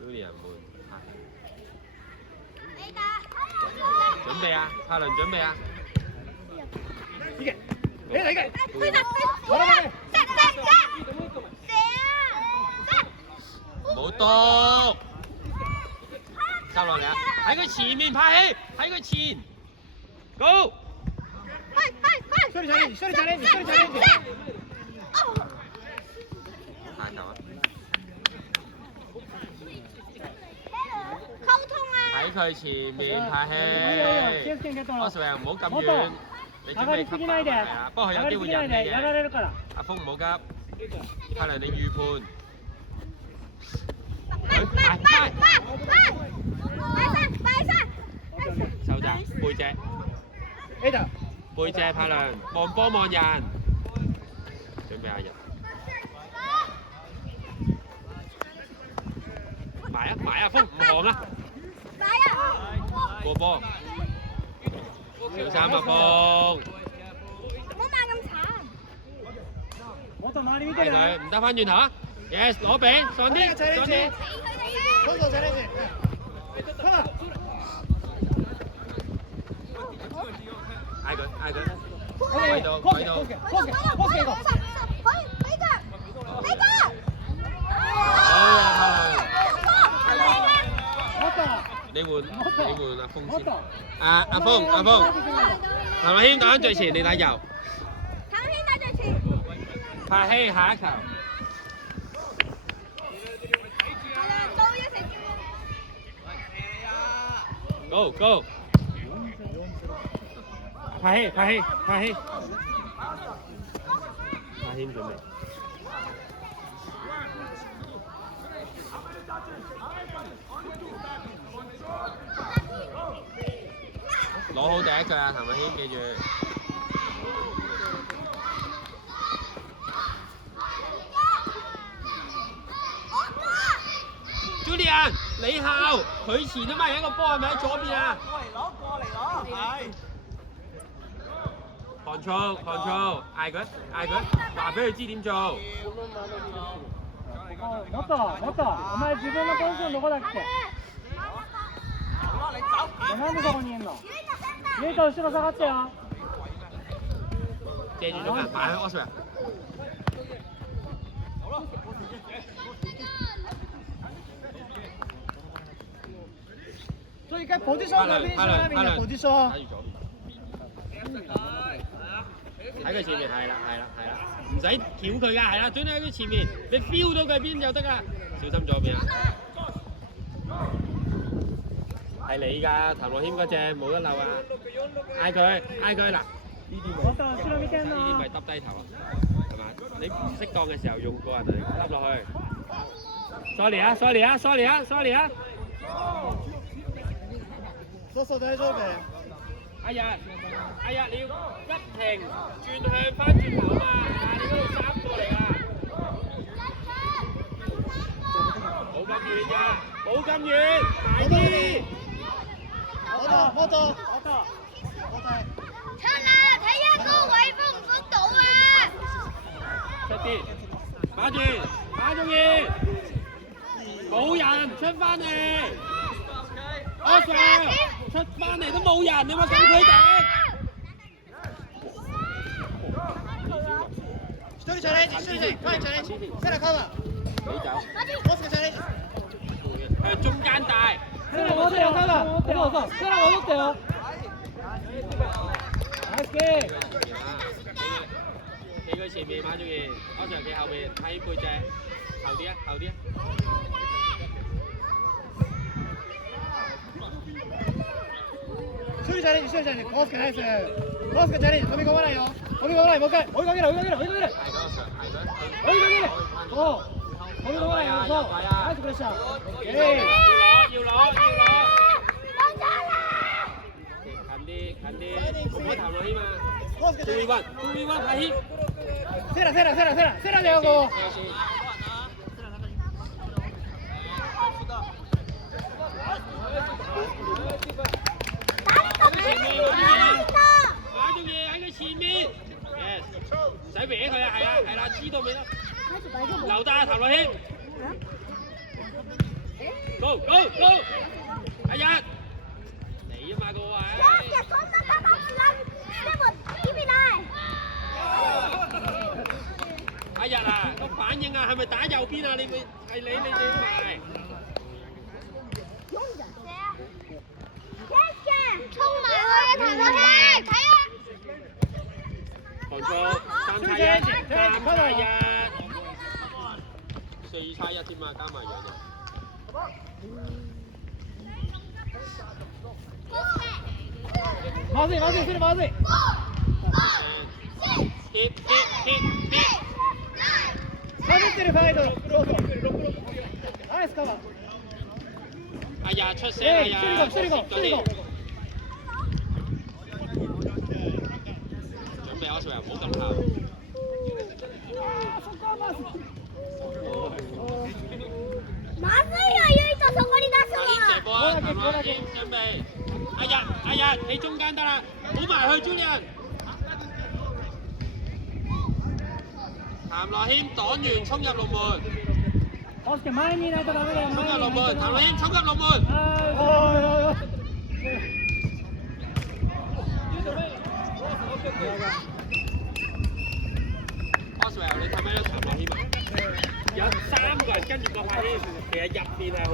Julian 換準備啊，柏倫準備啊。呢嘅，你嚟嘅。冇篤，交落嚟啊！喺佢前面拍起，喺佢前，Go！処理challenge，處理 challenge，處理 challenge。下球啊！溝通啊！喺佢前面拍起。Oswald 唔好咁遠，你準備吸係啦。不過佢有機會引你嘅。阿峰唔好急，柏倫你預判。收窄背脊 Ada， 背脊柏倫望波望人，準備下人。埋啊峰唔望啦，過波，小心啊峰。睇佢唔得翻轉頭啊 ！Yes， 攞餅上啲，上啲。嗌佢，喺度。你換阿峰先。阿峰，譚樂軒打緊最前，你打右。拍希下一球。Go！ 拍希準備。攞好第一腳啊，譚樂軒記住。Julian， 你後，佢前啊嘛，有一個波係咪喺左邊啊？過嚟攞，係。control，嗌佢，話俾佢知點做。もっと、お前自分のポジションどこだっけ？なんでそこにいんの？ゆいと後ろ下がってよ。借住中間，擺去 Oswald。所以而家position嗰邊上邊嘅position。喺佢前面，係啦，唔使翹佢㗎，係啦，總之喺佢前面，你 feel 到佢邊就得㗎，小心左邊啊！係你㗎，譚樂軒嗰隻冇得漏啊！嗌佢嗱，呢啲咪耷低頭啊，係嘛？你唔適當嘅時候用個人嚟耷落去。Sorry 啊！大丈夫。阿日，你要一停轉向翻轉頭啊嘛，但係你嗰度3個嚟啊！冇咁遠㗎，埋啲。我到。出啦！睇一個位封唔封到啊！出啲，把住嘢，冇人出翻嚟。Oswald 出翻嚟都冇人，你話咁佢哋？一人 challenge， 快 challenge， 再來 cover。你走。我是 challenge。向中間帶。戻ってよ。企佢前面，馬仲賢，Oswald企後面，睇背脊，後啲啊。処理 challenge，コースケナイス。コースケチャレンジ、飛び込まないよ。もう一回。追いかける。そう。飛び込まないよ。そう。ナイスプレッシャー。要攞。近啲，唔好頭落添嘛。2v1，睇牽。セラだよ、こう。馬仲爺喺佢前面 ，yes， 唔使搲佢啊，係啦，知道未啦？留低阿譚樂軒。Go go go！阿日，你啊嘛個位。阿日啊，個反應啊，係咪打右邊啊？你咪係你埋。衝埋去啊！譚樂軒，睇啊！防錯3-1，3-1，4-1添啊，加埋樣啊！麻醉，麻醉，睡着麻醉。hit。かぶってるファイト。ナイスカバー。阿日出聲啊！日，一人個。準備，Oswald唔好咁後。まずいよ、ゆいとそこに出す謝の波啊，譚樂軒準備。阿日喺中間得啦，好埋去 Julian。譚樂軒擋完衝入龍門。オスケ前にいないとダメだよ。衝入龍門，譚樂軒衝入龍門。Oswald，你睇咩咧？譚樂軒啊，有3個人跟住個派添，其實入邊係好。